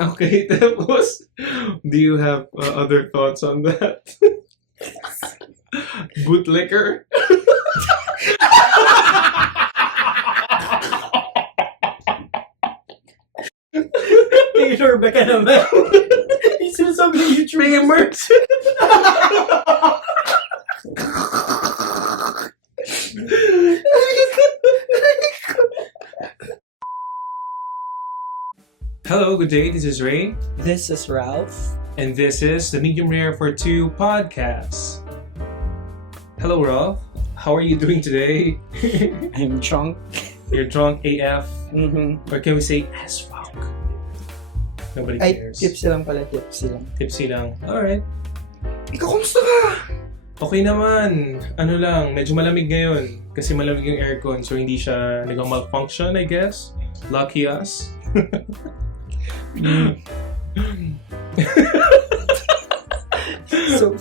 Okay, tapos, do you have other thoughts on that? Bootlicker? Taylor, baka naman. Yung sinasabi ng YouTuber. Famers? Hello, good day. This is Ray. This is Ralph. And this is the Medium Rare for Two podcast. Hello, Ralph. How are you doing today? I'm drunk. You're drunk AF? Mm-hmm. Or can we say as fuck? Nobody Ay, cares. tipsy lang pala, tipsy lang. Tipsy lang. Alright. Ikaw, kumusta ka? Okay naman. Ano lang, medyo malamig ngayon. Kasi malamig yung aircon, so hindi siya nag-malfunction, I guess. Lucky us. So,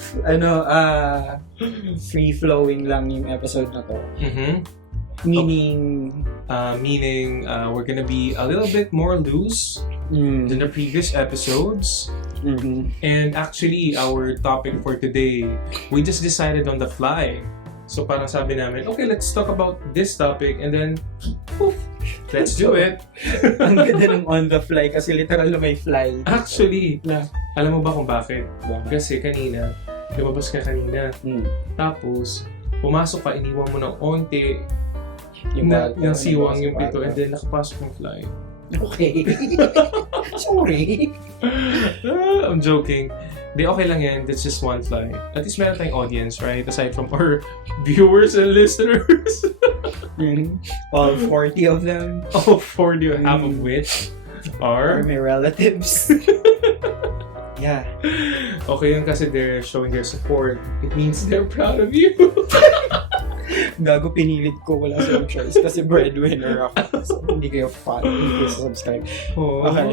free-flowing lang yung episode na to. Mm-hmm. Meaning, We're gonna be a little bit more loose than the previous episodes. mm-hmm. And actually, our topic for today, we just decided on the fly. So parang sabi namin, okay, let's talk about this topic and then, poof, let's do it. Ang ganda ng on the fly kasi literal na may fly. Actually, Na, alam mo ba kung bakit? Kasi kanina, lumabas ka kanina. Tapos, pumasok ka, iniwan mo ng onti, yung siwang yung pito, and then nakapasok yung fly. Okay. Sorry. I'm joking. Di, okay lang yan. That's just one fly. At least meron tayong audience, right? Aside from our viewers and listeners. All 40 of them All 40, half of which are are... my relatives. Yeah. Okay yan kasi they're showing their support. It means they're proud of you. Gago, pinilit ko. Wala sa choice kasi breadwinner ako. So, hindi kayo fan. Hindi kayo subscribe. Oh, Okay.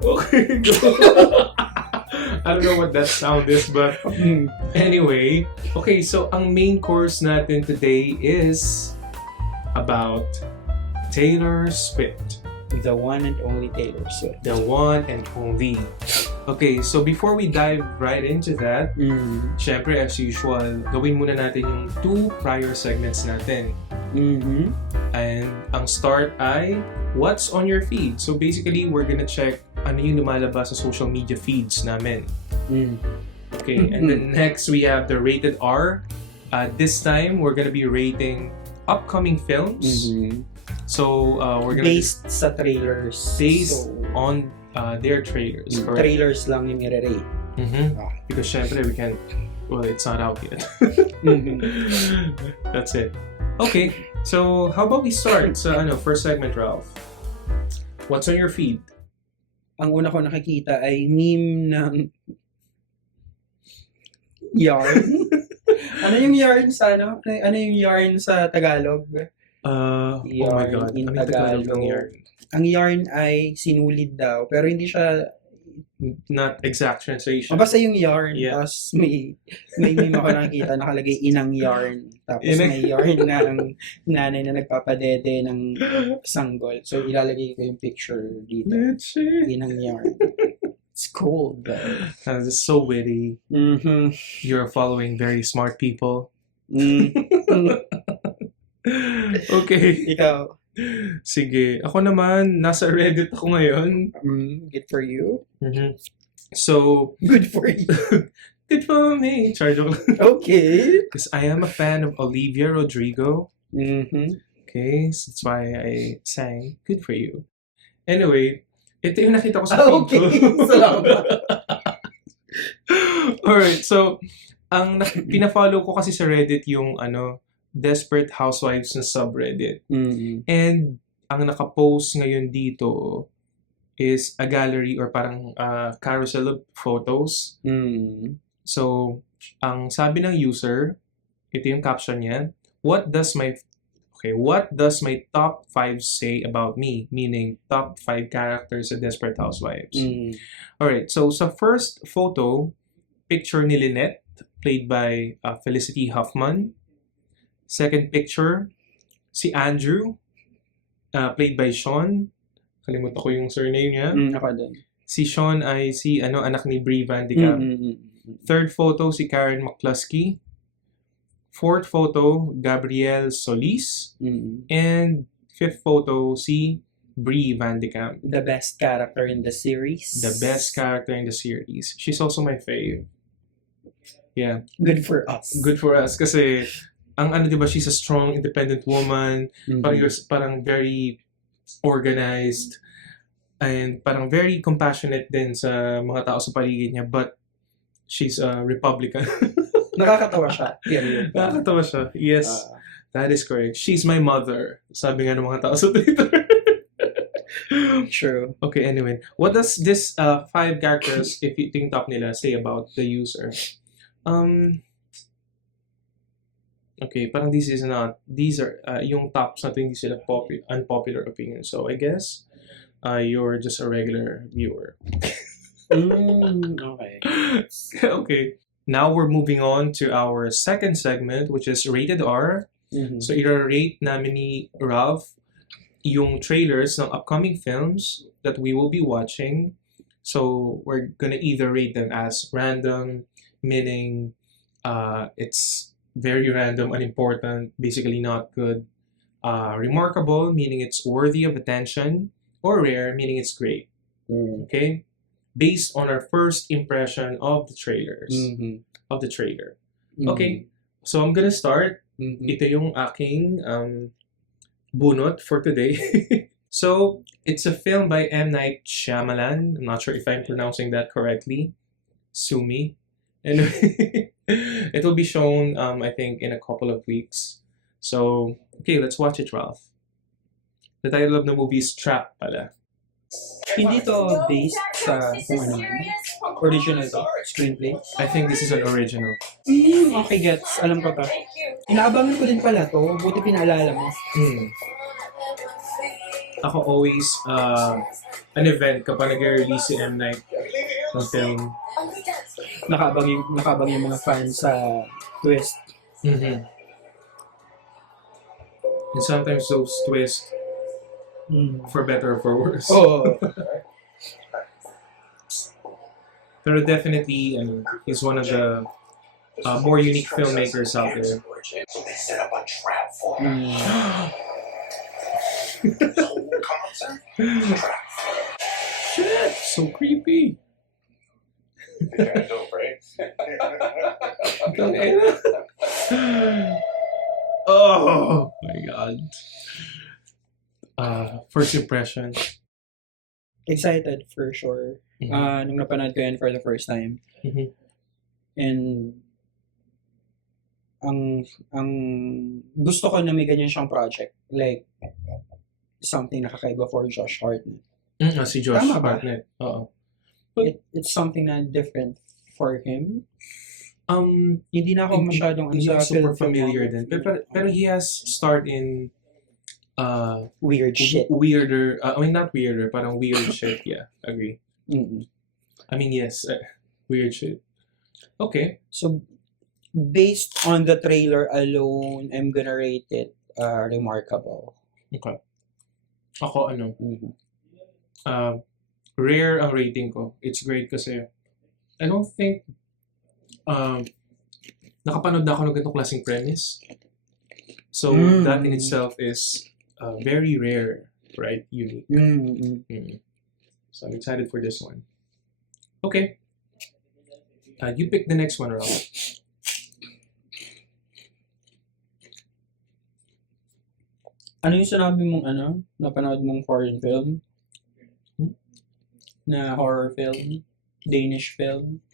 Okay, go. I don't know what that sound is, but anyway. Okay, so ang main course natin today is about Taylor Swift. The one and only Taylor Swift. The one and only. Okay, so before we dive right into that, syempre as usual, gawin muna natin yung 2 prior segments natin. Mm-hmm. And ang start ay, what's on your feed? So basically, we're gonna check ano yung lumalabas sa social media feeds namin. Okay, and then next we have the rated R. This time, we're gonna be rating upcoming films. So, we're gonna Based sa trailers. Based So, on their trailers, correct? trailers lang yung i-rate. Because syempre we can't, well, it's not out yet. That's it. Okay, so how about we start sa first segment, Ralph? What's on your feed? Ang una ko nakikita ay meme ng yarn. Ano yung yarn sa ano? Ano yung yarn sa Tagalog? Oh my God. In Ano yung Tagalog ng Tagalog. yarn? Ang yarn ay sinulid daw, pero hindi siya, Not exact translation. basta yung yarn, Yeah. tapos may meme ako nakikita, nakalagay inang yarn, tapos Inang- may yarn ng nanay na nagpapadede ng sanggol. So ilalagay ko yung picture dito. Let's see. Inang yarn. It's cool, though. This is so witty. Mm-hmm. You're following very smart people. Okay. Ikaw, Sige. Ako naman, nasa Reddit ako ngayon. good for you. So, Good for you. good for me. Charge ako. Okay. Because I am a fan of Olivia Rodrigo. Mm-hmm. Okay, so that's why I sang Good for You. Anyway, ito yung nakita ko sa feed Okay. ko. Salamat. Alright, so, pina-follow ko kasi sa Reddit yung Desperate Housewives na subreddit. Mm-hmm. And ang nakapost ngayon dito is a gallery or parang carousel of photos. So, ang sabi ng user, ito yung caption niya, what does my top 5 say about me? Meaning, top 5 characters sa Desperate Housewives. Alright, so sa first photo, picture ni Lynette, played by Felicity Huffman. Second picture, si Andrew, played by Sean. Kalimutan ko yung surname niya. Ako din. Si Sean ay anak ni Brie Van de Kamp. Third photo, si Karen McCluskey. Fourth photo, Gabrielle Solis. And fifth photo, si Brie Van de Kamp. The best character in the series. The best character in the series. She's also my fave. Yeah. Good for us. Good for us. Kasi, diba, she's a strong, independent woman. Parang very organized. And parang very compassionate din sa mga tao sa paligid niya. But, she's a Republican. Nakakatawa siya. Period. Nakakatawa siya. Yes. That is correct. She's my mother. Sabi nga ng mga tao sa Twitter. True. Okay, anyway. What does this 5 characters, if you think top nila, say about the user? Okay, parang these are yung tops na to, hindi sila unpopular opinion. So I guess you're just a regular viewer. Okay. Okay. Now we're moving on to our second segment, which is Rated R. So i-rate namin ni Ralph yung trailers ng upcoming films that we will be watching. So we're gonna either rate them as random, meaning it's very random, unimportant, basically not good. Remarkable, meaning it's worthy of attention. Or rare, meaning it's great. Okay? Based on our first impression of the trailers. Of the trailer. Okay, so I'm gonna start. Ito yung aking bunot for today. So, it's a film by M. Night Shyamalan. I'm not sure if I'm pronouncing that correctly. Sue me. Anyway, it will be shown, I think, in a couple of weeks. So, okay, let's watch it, Ralph. The title of the movie is Trap pala. Hindi to based sa original to, screenplay. I think this is an original. Okay, gets. Alam ko to. Inaabangan ko din pala to. Buti pinaalala mo. Ako always, an event kapag nag-release si M. Night ng film. Nakabang yung mga fans sa twist. And sometimes those twists, for better or for worse. Oh. Pero definitely, he's one of the more unique filmmakers out there. So they set up a trap for him. Shit, so creepy. Oh my god. First impression. Excited for sure. Nung napanood ko yan for the first time. And ang gusto ko na may ganyan siyang project. Like, something nakakaiba for Josh Hartnett. Si Josh Tama ba? Hartnett. Oo. It's something na different for him. Hindi na ako masyadong Hindi ako super film familiar din. Pero he has starred in weird shit. weirder, I mean not weirder, parang weird shit, yeah, agree. I mean yes, weird shit. Okay. So, based on the trailer alone, I'm gonna rate it remarkable. Okay. Ako rare ang rating ko. It's great kasi I don't think nakapanood na ako ng ganitong klaseng premise. So that in itself is very rare, right? Unique. So I'm excited for this one. Okay. You pick the next one, Ralph. Ano yung sinabi mong napanood mong foreign film? Na horror film? Danish film?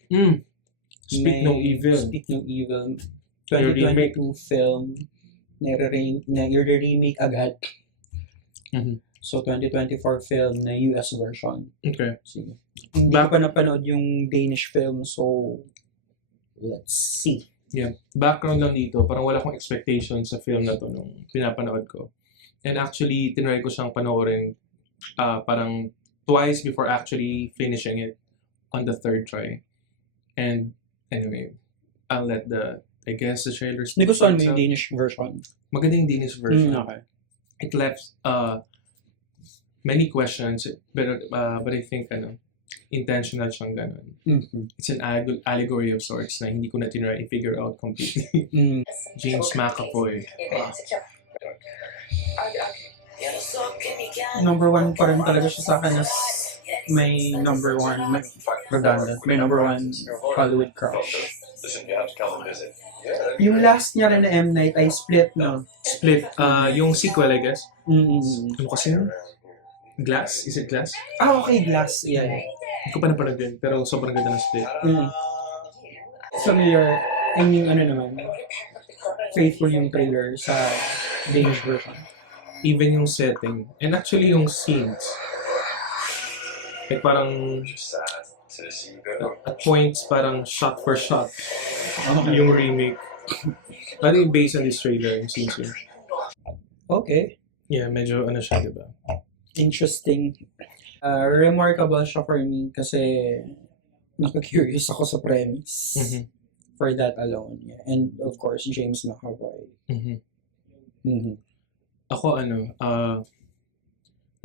Speak No Evil. Speak No Evil. Your 2022 film. Remake agad. So, 2024 film na US version. Okay. Sige. Hindi ko pa napanood yung Danish film, so let's see. Yeah. Background lang dito, parang wala akong expectation sa film na to nung pinapanood ko. And actually, tinry ko siyang panoorin parang twice before actually finishing it on the third try. And anyway, I'll let the trailer speak. Nagustuhan mo for yung itself. Danish version? Maganda yung Danish version. Okay. It left many questions, but I think intentional siyang ganun. It's an allegory of sorts na hindi ko na tinry i-figure out completely. James McAvoy. Number one pa rin talaga siya sa akin as may number one redundant. May number one Hollywood crush. Listen, you have to come and visit. Yung last niya rin na M. Night ay Split, no? Split. Yung sequel, I guess. Mm-hmm. Ano kasi yun? Glass? Is it Glass? Ah, okay, Glass. Yeah. Hindi ko pa napanood din, pero sobrang ganda ng Split. Familiar. And yung ano naman, faithful yung trailer sa Danish version. Even yung setting. And actually yung scenes. Like parang Just sad to see you go. at points parang shot for shot yung remake. Parang yung based on this trailer yung scenes yun. Okay. Yeah, medyo ano siya, diba? Interesting. Remarkable siya for me kasi nakaka-curious ako sa premise. Mhm. For that alone. Yeah. And of course, James McAvoy. Ako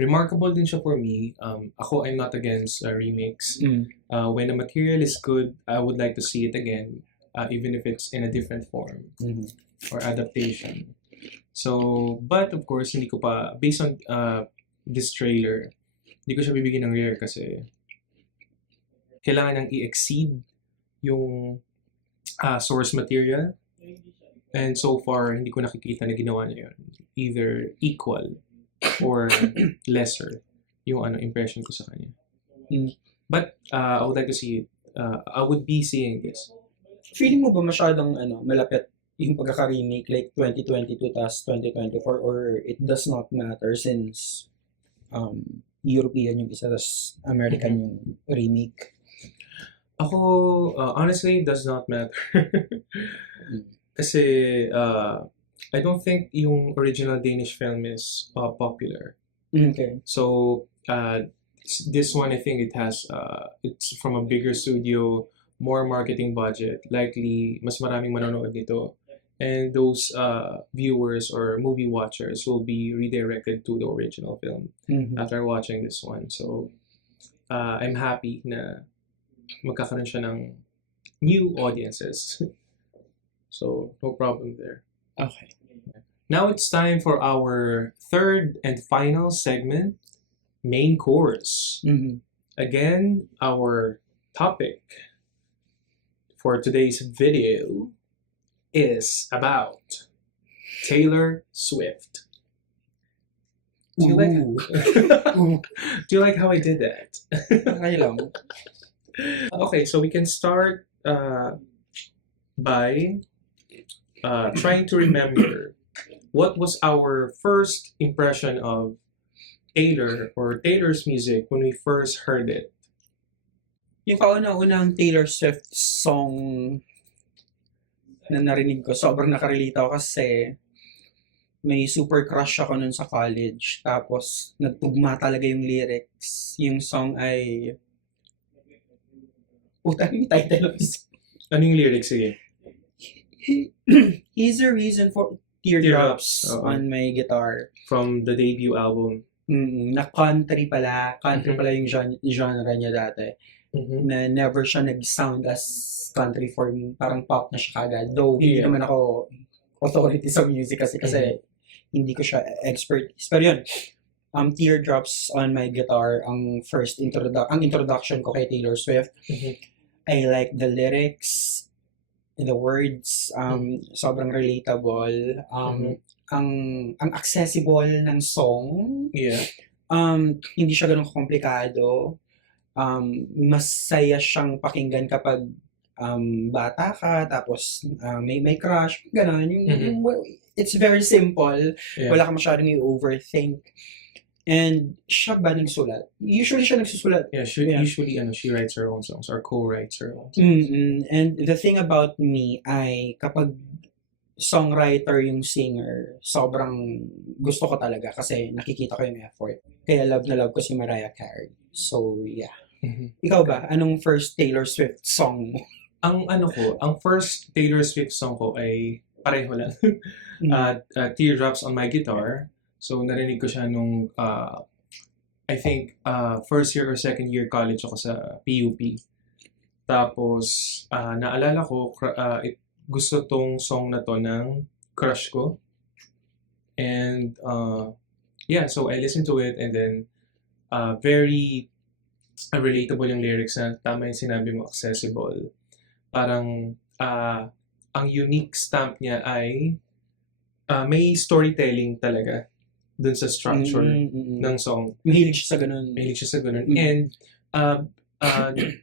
remarkable din siya for me. Ako, I'm not against remakes. When the material is good, I would like to see it again, even if it's in a different form or adaptation. So, but of course, hindi ko pa, based on this trailer, hindi ko siya bibigyan ng rare kasi kailangan nang i-exceed yung source material. And so far, hindi ko nakikita na ginawa niya yun. Either equal or lesser yung impression ko sa kanya. But I would like to see it. I would be seeing this. Feeling mo ba masyadong malapit yung pagkaka-remake like 2022 tas 2024 or it does not matter since European yung isa tas American yung remake? Ako, honestly, it does not matter. Kasi I don't think yung original Danish film is popular. Okay. So this one, I think it has it's from a bigger studio, more marketing budget. Likely, mas maraming manonood nito. And those viewers or movie watchers will be redirected to the original film after watching this one. So I'm happy na magkakaroon siya ng new audiences. So no problem there. Okay. Now it's time for our third and final segment, main course. Again, our topic for today's video is about Taylor Swift. Do you like? Do you like how I did that? Okay lang. Okay, so we can start by trying to remember what was our first impression of Taylor or Taylor's music when we first heard it. Yung kauna-unang Taylor Swift song na narinig ko, sobrang nakarelate ako kasi may super crush ako nun sa college. Tapos, nagtugma talaga yung lyrics. Yung song ay... Utang yung title of the song. Ano yung lyrics? Sige. He's the reason for teardrops Oo. on my guitar. From the debut album. Na country pala. Country pala yung genre niya dati. Na never siya nag-sound as country for me. Parang pop na siya kagad. Though, hindi naman ako authority sa music kasi hindi ko siya expertise. Pero yun, Teardrops on my guitar, ang introduction ko kay Taylor Swift. I like the lyrics, the words, sobrang relatable. Ang accessible ng song. Yeah. Hindi siya ganun komplikado. Masaya siyang pakinggan kapag bata ka, tapos may crush, gano'n. It's very simple. Yeah. Wala ka masyadong i-overthink. And siya ba nagsulat? Usually siya nagsusulat. Yeah, usually she writes her own songs or co-writes her own songs. And the thing about me ay kapag songwriter yung singer, sobrang gusto ko talaga kasi nakikita ko yung effort. Kaya love na love ko si Mariah Carey. So, yeah. Ikaw ba? Anong first Taylor Swift song mo? Ang first Taylor Swift song ko ay pareho lang. Teardrops on my guitar. So narinig ko siya nung I think first year or second year college ako sa PUP. Tapos naalala ko gusto tong song na to ng crush ko. And yeah, so I listened to it and then very relatable yung lyrics na tama yung sinabi mo, accessible. Parang ang unique stamp niya ay may storytelling talaga dun sa structure ng song. Mahilig siya sa ganun. And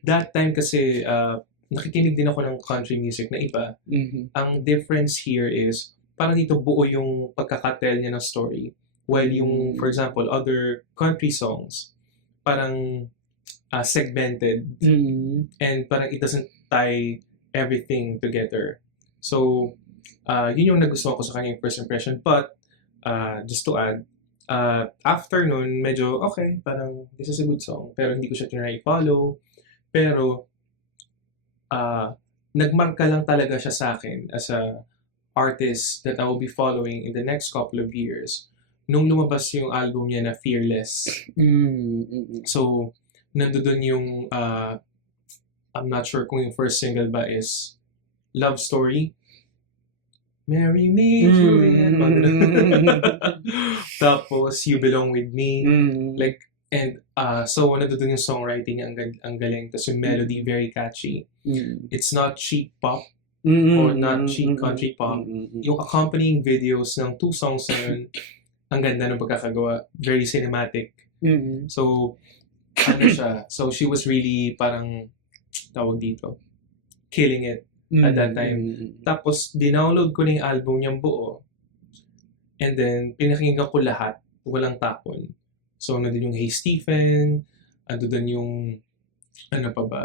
that time kasi nakikinig din ako ng country music na iba. Ang difference here is parang dito buo yung pagkakatel niya ng story. While yung, for example, other country songs, parang segmented. And parang it doesn't tie everything together. So, yun yung nagustuhan ko sa kanyang first impression. But, just to add, after nun, medyo, okay, parang this is a good song. Pero hindi ko siya tinry follow. Pero, nagmarka lang talaga siya sa akin as a artist that I will be following in the next couple of years. Nung lumabas yung album niya na Fearless. So, nandoon yung, I'm not sure kung yung first single ba is Love Story. Marry me, Juliet. Tapos, You Belong With Me. Like, and so nandoon yung songwriting niya, ang galing. Tapos yung melody, very catchy. It's not cheap pop or not cheap country pop. Yung accompanying videos ng two songs na yun, ang ganda ng pagkakagawa. Very cinematic. So, ano siya? So, she was really parang, tawag dito, killing it at that time. Tapos, dinownload ko na yung album niyang buo. And then, pinakinggan ko lahat. Walang tapon. So, nandun yung Hey Stephen, nandun yung, ano pa ba,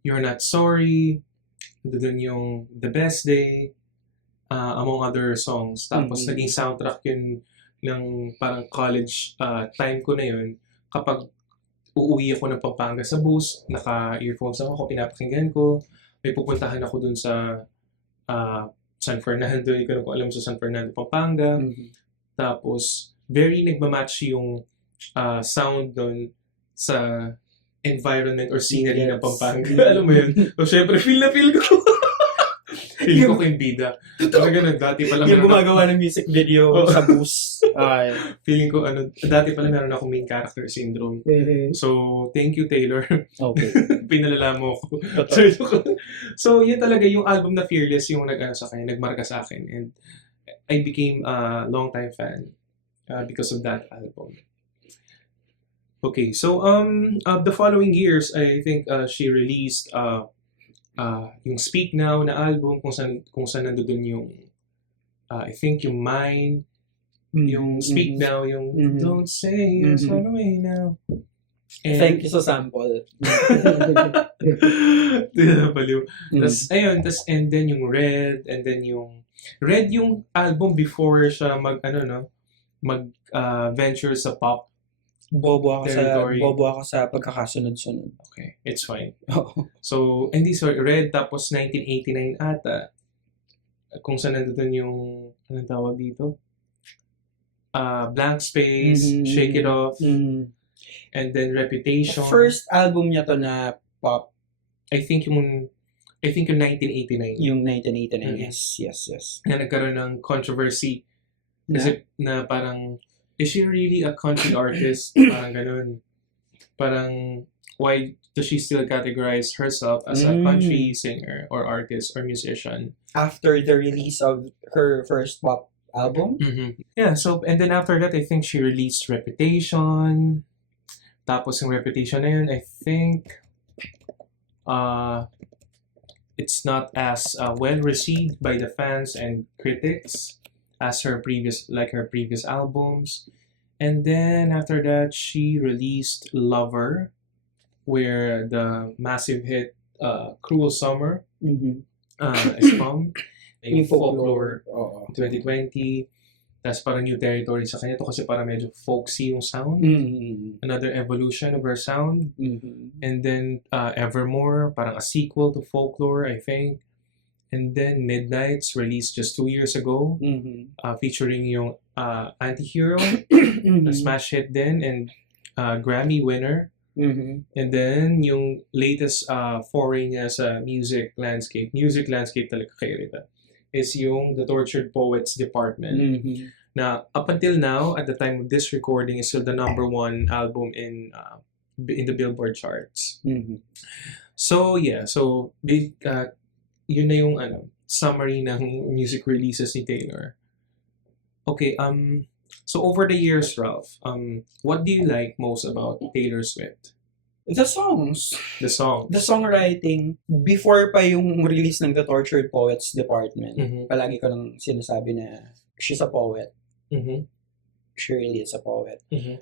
You're Not Sorry, nandun yung The Best Day, among other songs. Tapos, naging soundtrack yun ng parang college time ko na yun. Kapag uuwi ako ng Pampanga sa bus, naka-earphones ako, pinapakinggan ko, may pupuntahan ako dun sa San Fernando, hindi ko alam sa San Fernando, Pampanga. Tapos, very nagmamatch yung sound dun sa environment or scenery ng Pampanga. Alam mo yun? So, syempre, feel na feel ko. Feel ko yung bida. Parang ganun, dati pala yung gumagawa ng music video sa bus. Feeling ko, dati pala meron akong main character syndrome. So, thank you, Taylor. Okay. Pinalala mo ako. So, yun talaga yung album na Fearless, yung sa kanya, nagmarka sa akin. And I became a long-time fan because of that album. Okay, so the following years, I think she released yung Speak Now na album kung saan nandoon yung I think yung Mine, yung Speak Now, yung Don't Say Yes, Run Away Now. And, thank you sa sample. Baliw. Tas ayun, and then yung Red, and then yung Red yung album before siya mag venture sa pop. Bobo ako sa pagkakasunod-sunod. Okay, it's fine. So, hindi, sorry, Red, tapos 1989 ata. Kung saan nandun yung, anong tawag dito? Blank Space, Shake It Off, and then Reputation. First album niya to na pop. I think yung 1989. Yung 1989, yes. Na nagkaroon ng controversy. Kasi na parang, is she really a country artist? Parang ganun. Parang, why does she still categorize herself as a country singer or artist or musician? After the release of her first pop album? Yeah, so, and then after that, I think she released Reputation. Tapos yung Reputation na yun, I think, it's not as well received by the fans and critics as her previous albums. And then after that, she released Lover, where the massive hit Cruel Summer is from. Yung Folklore 2020. That's parang new territory sa kanya to kasi parang medyo folksy yung sound. Another evolution of her sound. And then Evermore, parang a sequel to Folklore, I think. And then Midnights, released just 2 years ago, featuring yung Antihero, na smash hit din. And Grammy winner. Mhm. And then, yung latest foray niya sa music landscape talaga kay Rita, is yung The Tortured Poets Department. Mhm. Na up until now, at the time of this recording, is still the number one album in the Billboard charts. Mhm. So, yeah. So, yun na yung summary ng music releases ni Taylor. Okay, so over the years, Ralph, what do you like most about Taylor Swift? The songs. The songs. The songwriting. Before pa yung release ng The Tortured Poets Department, Mhm. palagi ko nang sinasabi na she's a poet. Mhm. She really is a poet. Mhm.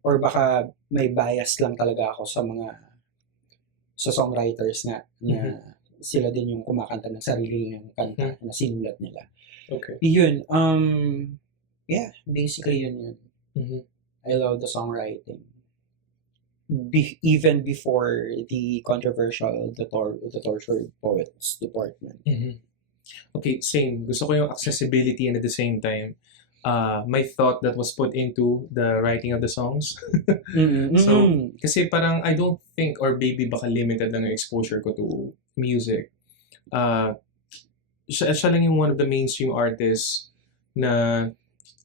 Or baka may bias lang talaga ako sa songwriters nga na sila din yung kumakanta ng sarili ng kanta na sinulat nila. Okay. Yun, yeah, basically yun. Mhm. I love the songwriting. Even before the controversial The Tortured Poets Department. Mhm. Okay, same. Gusto ko yung accessibility and at the same time, my thought that was put into the writing of the songs. So, kasi parang I don't think, or maybe baka limited lang yung exposure ko to music. Siya lang yung one of the mainstream artists na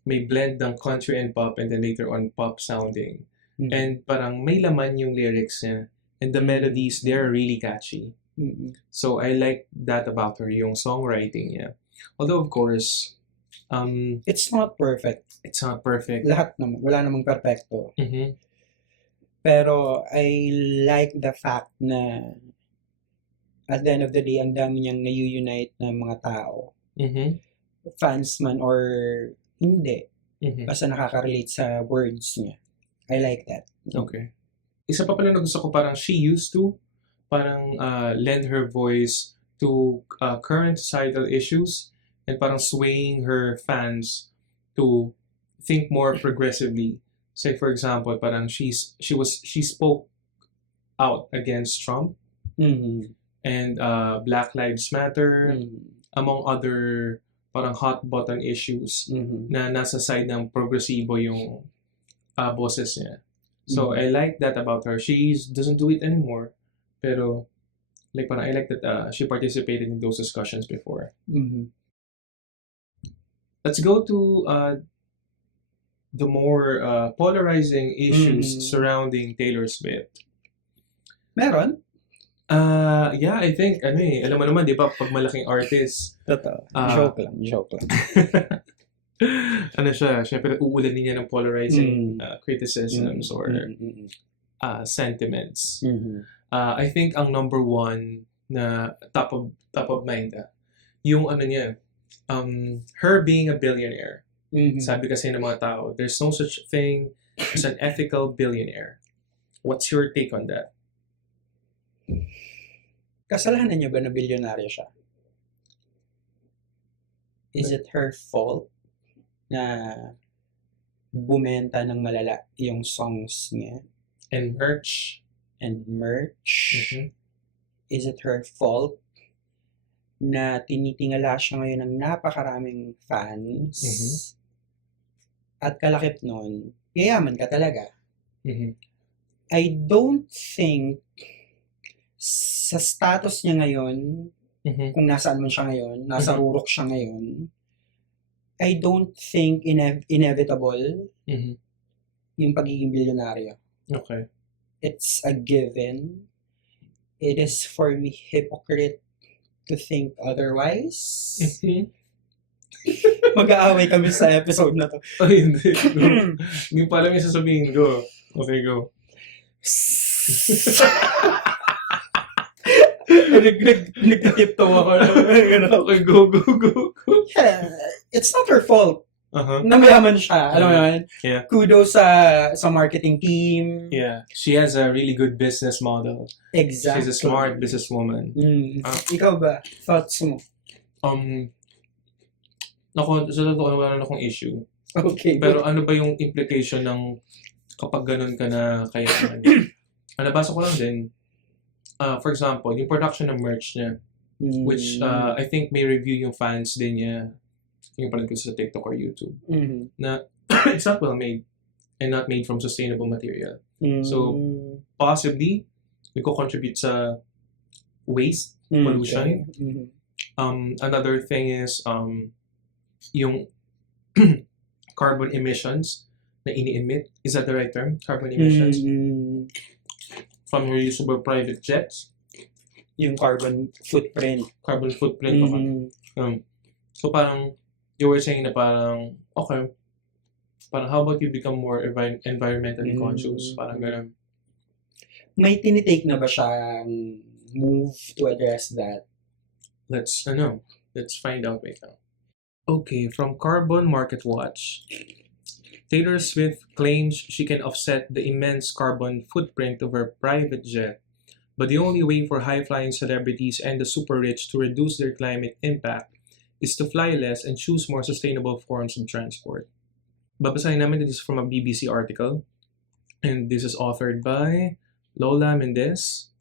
may blend ng country and pop and then later on pop sounding. And parang may laman yung lyrics niya. And the melodies, they're really catchy. So I like that about her, yung songwriting niya. Although of course, it's not perfect. it's not perfect. Lahat naman, wala namang perfecto. Mhm. Pero I like the fact na at the end of the day, ang dami niyang na-unite ng mga tao. Mhm. Fans man or hindi. Mhm. Basta nakaka-relate sa words niya. I like that. Okay. Isa pa pala na gusto ko, parang she used to parang lend her voice to current societal issues and parang swaying her fans to think more progressively. Say for example, parang she spoke out against Trump and Black Lives Matter, among other parang hot button issues na nasa side ng progresibo yung boses niya. So I like that about her. She doesn't do it anymore, pero like parang I like that she participated in those discussions before. Let's go to the more polarizing issues surrounding Taylor Swift. Meron? Yeah, I think alam mo naman 'di ba pag malaking artist, Totoo. Joke lang. siya, syempre uulanin niya ng polarizing criticisms or sentiments. I think ang number one na top of mind, yung niya, her being a billionaire. Sabi kasi ng mga tao, there's no such thing as an ethical billionaire. What's your take on that? Kasalanan niya ba na bilyonaryo siya? Is it her fault na bumenta ng malala yung songs niya? And merch? Is it her fault na tinitingala siya ngayon ng napakaraming fans? At kalakip nun, yayaman ka talaga. I don't think sa status niya ngayon, kung nasaan man siya ngayon, nasa rurok siya ngayon, I don't think inevitable yung pagiging bilyonaryo. Okay. It's a given. It is for me hypocrite to think otherwise. Mag-aaway kami sa episode na to. Ay, hindi. Hindi pa alam yung sasabihin ko. Okay, go. Nag-tiptoe ako. Okay, go. Yeah, it's not her fault. Na mayaman siya. Alam mo yun? Yeah. Kudos sa marketing team. Yeah. She has a really good business model. Exactly. She's a smart businesswoman. Ikaw ba? Thoughts mo? Sa totoo, wala na akong issue. Okay. Pero ano ba yung implication ng kapag ganun ka na kayaman? Nabasa ko lang din. For example, yung production ng merch niya, which I think may review yung fans din niya, yung panood ko sa TikTok or YouTube, na it's not well made. and not made from sustainable material. Mm. So, possibly, nagko-contribute sa waste, pollution. Okay. Mhm. Another thing is yung carbon emissions na ini-emit. Is that the right term? Carbon emissions Mm. from reusable private jets. Yung carbon footprint. Carbon footprint. Mm. So parang, you were saying na parang, okay, parang how about you become more environmentally conscious? Parang ganun. May tinitake na ba siyang move to address that? Let's find out right now. Okay, from Carbon Market Watch. Taylor Swift claims she can offset the immense carbon footprint of her private jet, but the only way for high-flying celebrities and the super rich to reduce their climate impact is to fly less and choose more sustainable forms of transport. Babasahin namin this is from a BBC article, and this is authored by Lola Mendez,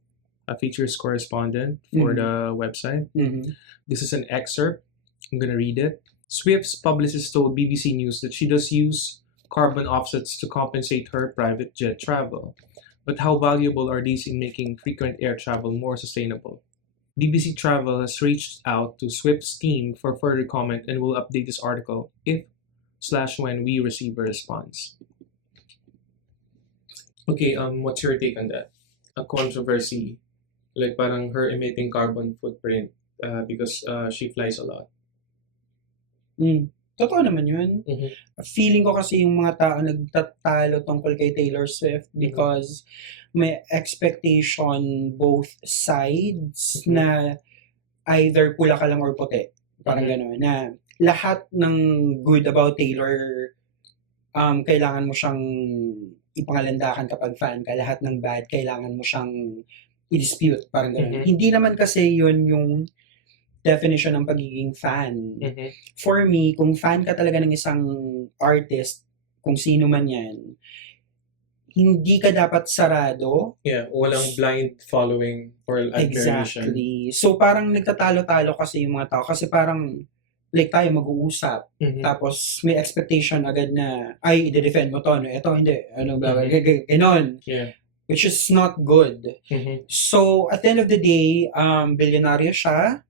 a features correspondent for the website. Mm-hmm. This is an excerpt. I'm gonna read it. Swift's publicist told BBC News that she does use carbon offsets to compensate her private jet travel. But how valuable are these in making frequent air travel more sustainable? BBC Travel has reached out to Swift's team for further comment and will update this article if/when we receive a response. Okay, what's your take on that? A controversy, like parang her emitting carbon footprint because she flies a lot. Totoo naman yun. Mhm. Feeling ko kasi yung mga tao nagtatalo tungkol kay Taylor Swift because may expectation both sides na either pula ka lang or puti. Parang gano'n. Na lahat ng good about Taylor, kailangan mo siyang ipangalandakan kapag fan ka. Lahat ng bad, kailangan mo siyang i-dispute. Parang gano'n. Hindi naman kasi yun yung definition ng pagiging fan. For me, kung fan ka talaga ng isang artist, kung sino man yan, hindi ka dapat sarado. Yeah, walang blind following or admiration. Exactly. So parang nagtatalo-talo kasi yung mga tao. Kasi parang, like tayo mag-uusap. Tapos may expectation agad na, ay, i-defend mo to. No? Ito, hindi. Ano, blah, blah, ganon. Yeah. Which is not good. So, at the end of the day, bilyonaryo siya.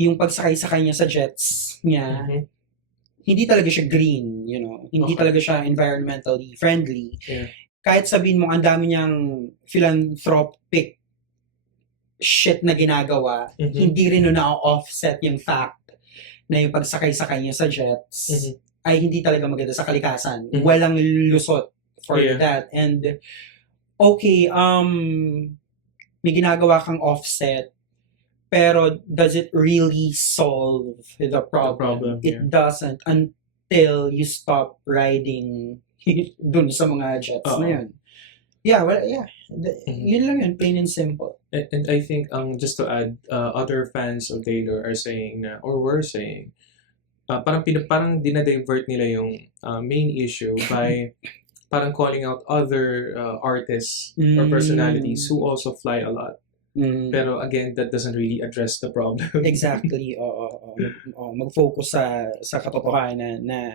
Yung pagsakay sa kanya sa jets niya, hindi talaga siya green, you know. Hindi talaga siya environmentally friendly. Yeah. Kahit sabihin mo, ang dami niyang philanthropic shit na ginagawa, hindi rin na-offset yung fact na yung pagsakay sa kanya sa jets ay hindi talaga maganda sa kalikasan. Walang lusot for that. And, okay, may ginagawa kang offset, pero does it really solve the problem? It doesn't until you stop riding dun sa mga jets na yun. Yeah, well, yeah. Yun lang yun, plain and simple. And I think, just to add, other fans of Taylor are saying na, or were saying, parang dinadivert nila yung main issue by parang calling out other artists or personalities who also fly a lot. Pero again, that doesn't really address the problem. Exactly. Mag-focus sa katotohanan na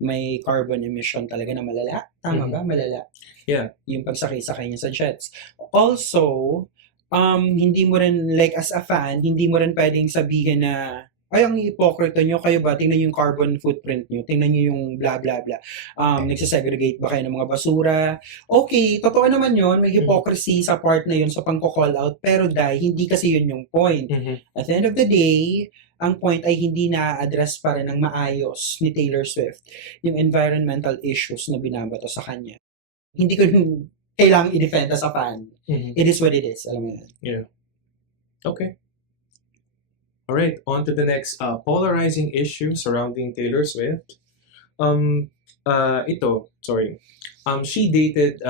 may carbon emission talaga na malala. Tama ba? Malala. Yeah. Yung pagsakay-sakay niya sa jets. Also, hindi mo rin, like as a fan, hindi mo rin pwedeng sabihin na, ay, ang hypocrite nyo, kayo ba? Tingnan nyo yung carbon footprint nyo. Tingnan nyo yung blah, blah, blah. Nagsasegregate ba kayo ng mga basura? Okay, totoo naman yun. May hypocrisy sa part na yun sa pangko-call out. Pero hindi kasi yun yung point. At the end of the day, ang point ay hindi na-address pa rin ng maayos ni Taylor Swift yung environmental issues na binabato sa kanya. Hindi ko kailangang i-defend as a fan. It is what it is. Alam mo yan. Yeah. Okay. Alright, on to the next polarizing issue surrounding Taylor Swift. She dated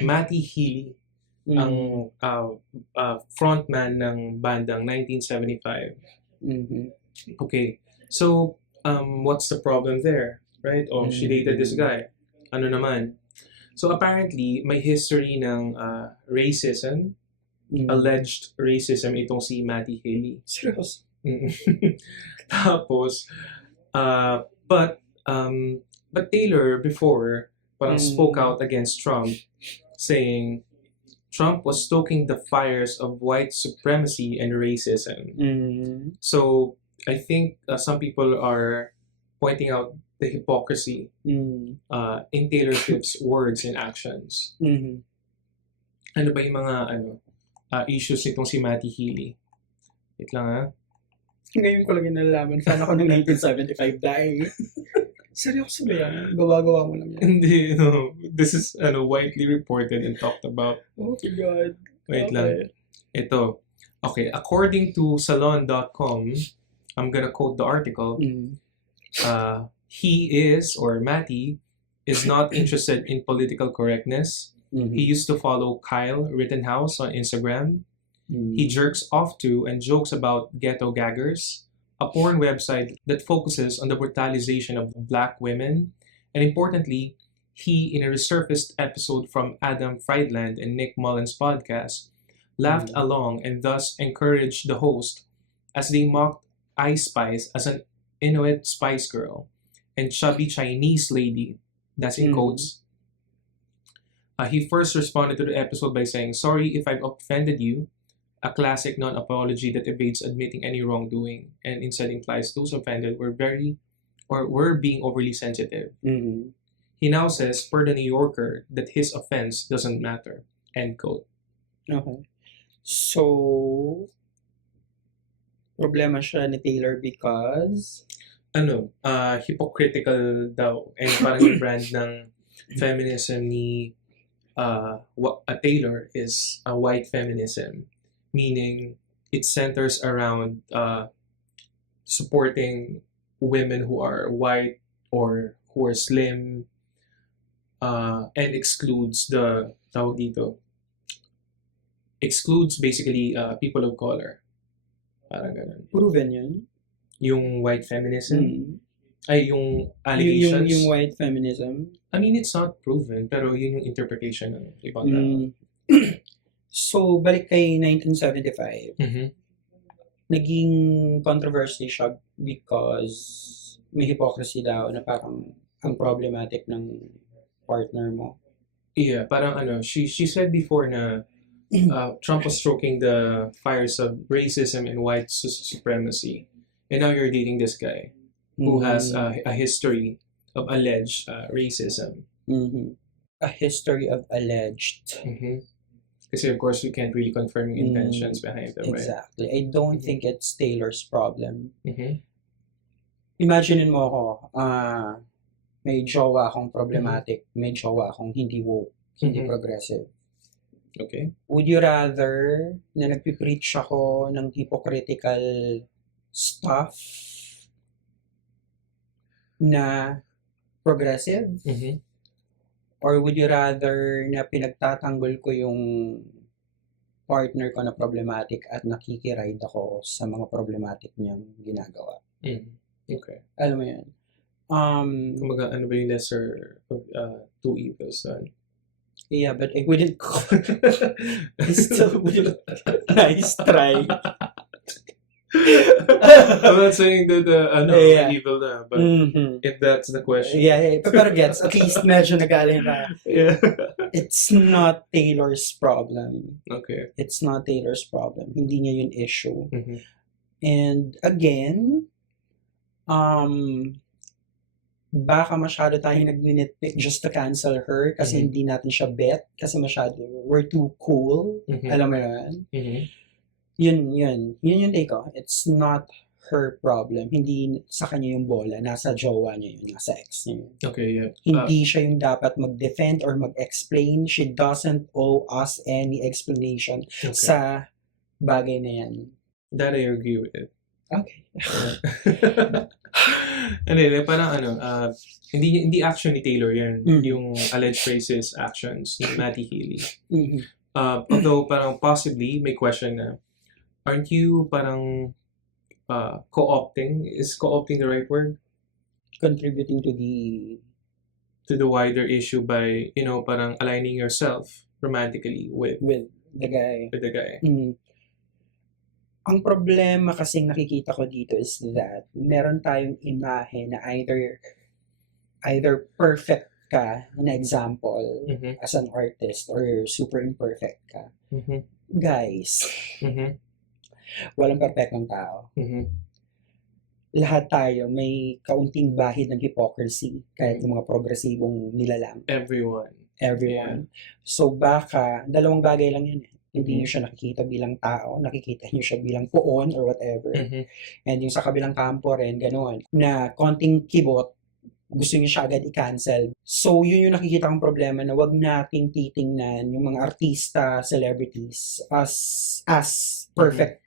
Matty Healy, ang frontman ng bandang 1975. Okay, so what's the problem there, right? She dated this guy. Ano naman? So apparently, may history ng racism, alleged racism itong si Matty Healy. Serious? Tapos, but But Taylor before parang spoke out against Trump, saying Trump was stoking the fires of white supremacy and racism. So I think some people are pointing out the hypocrisy in Taylor Swift's words and actions. Ano ba yung mga issues nitong si Matty Healy? Wait lang ha. Ngayon ko lang yung nalalaman. Sana ko ng 1975 dahil. Seryoso ba yan? Gawa-gawa mo lang yan. Hindi, no. This is widely reported and talked about. Oh my God. Wait lang. Ito. Okay, according to salon.com, I'm gonna quote the article. He is, or Matty, is not interested in political correctness. He used to follow Kyle Rittenhouse on Instagram. He jerks off to and jokes about Ghetto Gaggers, a porn website that focuses on the brutalization of Black women. And importantly, he, in a resurfaced episode from Adam Friedland and Nick Mullen's podcast, laughed along and thus encouraged the host as they mocked Ice Spice as an Inuit Spice Girl and chubby Chinese lady, that's in quotes. He first responded to the episode by saying, "Sorry if I've offended you," a classic non-apology that evades admitting any wrongdoing and instead implies those offended were being overly sensitive. He now says, per the New Yorker, that his offense doesn't matter. End quote. Okay. So, problema siya ni Taylor because hypocritical daw and parang yung brand ng feminism ni Taylor is a white feminism, meaning it centers around supporting women who are white or who are slim, and excludes basically people of color. Parang ganun. Proven yun? Yung white feminism? Ay, yung allegations? Yung white feminism? I mean, it's not proven, pero yun yung interpretation ng ibang tao. So, balik kay 1975. Naging controversy siya because may hypocrisy daw na parang ang problematic ng partner mo. Yeah, parang she said before na Trump was stroking the fires of racism and white supremacy. And now you're dating this guy who has a history of alleged racism. A history of alleged. Kasi of course we can't really confirm yung intentions behind them, right? Exactly. I don't think it's Taylor's problem. Imagine mo ako, may jowa akong problematic, may jowa akong hindi woke, hindi progressive. Okay. Would you rather na nagpipreach ako ng hypocritical stuff na progressive? Or would you rather na pinagtatanggol ko yung partner ko na problematic at nakikiride ako sa mga problematic niyang ginagawa? Okay. Alam mo yan? Kumaga, ano ba yung lesser of two evils then? Yeah, but I wouldn't call I still will. Nice try. I'm not saying that evil na, but if that's the question. Yeah. Pero gets, at least medyo nagaling na. Yeah. It's not Taylor's problem. Okay. It's not Taylor's problem. Hindi niya yun issue. And again, baka masyado tayong nag-nitpick just to cancel her kasi hindi natin siya bet kasi masyado, we're too cool. Alam mo yan? Yun yung take ko. It's not her problem. Hindi sa kanya yung bola. Nasa jowa niya yun. Nasa ex niya yun. Okay, yeah. Hindi siya yung dapat mag-defend or mag-explain. She doesn't owe us any explanation sa bagay na yan. That I agree with it. Okay. Parang hindi action ni Taylor yan. Yung alleged racist actions ni Matty Healy. Although parang possibly may question na, aren't you parang co-opting? Is co-opting the right word? Contributing to the wider issue by, parang aligning yourself romantically with the guy. Ang problema kasing nakikita ko dito is that meron tayong imahe na either either perfect ka, na example, Mhm. as an artist, or super imperfect ka. Mhm. Guys, Mhm. walang perfectong tao. Mhm. Lahat tayo may kaunting bahid ng hypocrisy, kahit yung mga progresibong nilalang. Everyone. Everyone. So baka, dalawang bagay lang yun. Hindi Mhm. nyo siya nakikita bilang tao, nakikita nyo siya bilang poon or whatever. Mhm. And yung sa kabilang kampo rin, gano'n, na konting kibot, gusto nyo siya agad i-cancel. So, yun yung nakikita kong problema na wag nating titingnan yung mga artista, celebrities as perfect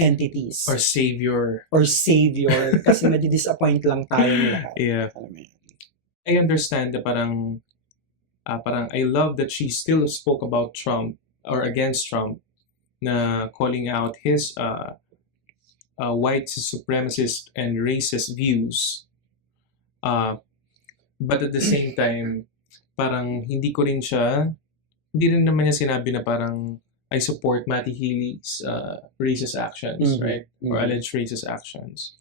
entities Or savior. or savior kasi madi-disappoint lang tayong lahat. Yeah. Alam mo yun? I understand na parang I love that she still spoke about Trump or against Trump na calling out his white supremacist and racist views. But at the same time, parang hindi rin naman niya sinabi na parang I support Matty Healy's racist actions, Mhm. right? Or Mhm. alleged racist actions.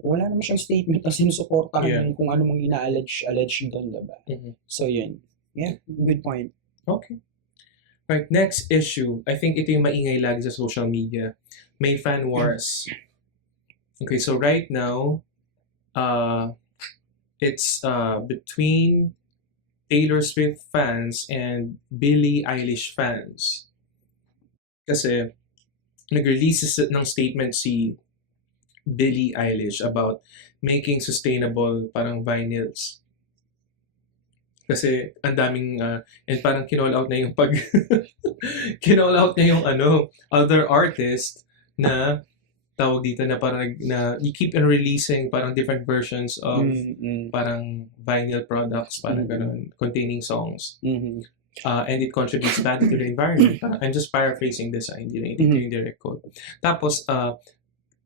Wala naman siyang statement na sinusuportahan Yeah. kung ano mang ina-allege doon, diba? Mhm. So, yun. Yeah, good point. Okay. Right, next issue. I think ito yung maingay lagi sa social media. May fan wars. Okay, so right now, it's between Taylor Swift fans and Billie Eilish fans. Kasi nag-release ng statement si Billie Eilish about making sustainable parang vinyls. Kasi ang daming and parang kinall out na yung kinall out na yung other artist na tawag dito na parang na you keep on releasing parang different versions of parang vinyl products parang ganun containing songs. Mhm. And it contributes badly to the environment. I'm just paraphrasing this, hindi na ito yung direct quote. Tapos,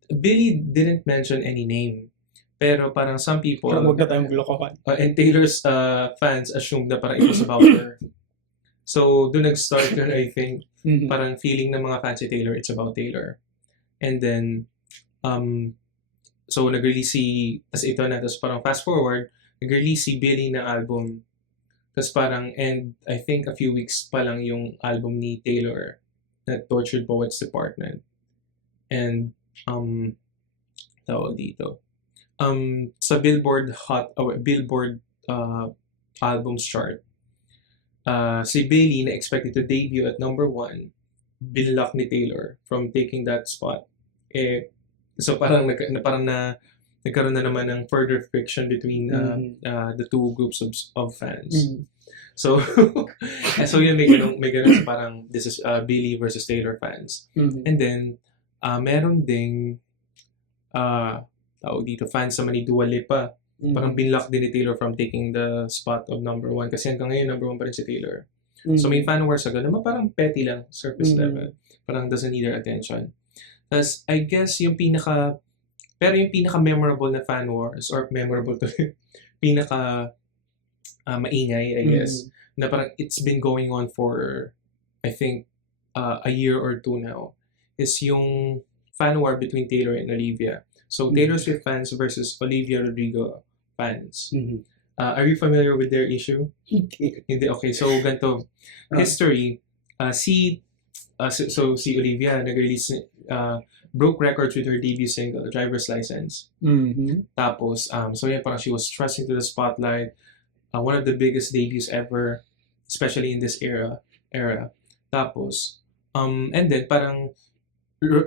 Billie didn't mention any name. Pero parang some people, Pero huwag na tayong maglokohan. and Taylor's fans assumed na parang it was about her. So, doon nag-start yun, I think, parang feeling ng mga fans si Taylor, it's about Taylor. And then, so nag-release tas ito na, tas parang fast forward, nag-release si Billie ng album. Tas parang, and I think a few weeks pa lang yung album ni Taylor na Tortured Poets Department. And, tawag dito. Sa Billboard albums chart, si Billie na expected to debut at number 1, binlock ni Taylor from taking that spot. So parang nagkaroon na naman ng further friction between the two groups of fans. So so yun may ganun parang this is Billie versus Taylor fans. And then meron ding tawag dito fans naman ni Dua Lipa. Parang binlock din ni Taylor from taking the spot of number 1 kasi hanggang ngayon number 1 pa rin si Taylor. So may fan wars agad naman parang petty lang, surface level. Parang doesn't need their attention. Tapos I guess yung pinaka-memorable na fan wars or memorable to maingay I guess na parang it's been going on for I think a year or 2 now is yung fan war between Taylor and Olivia. So Taylor Swift fans versus Olivia Rodrigo fans. Are you familiar with their issue? Hindi. Okay, so ganito. History, si Olivia nag-release, broke records with her debut single, Driver's License. Tapos, so yeah, parang she was thrust into the spotlight. One of the biggest debuts ever, especially in this era. Tapos, and then parang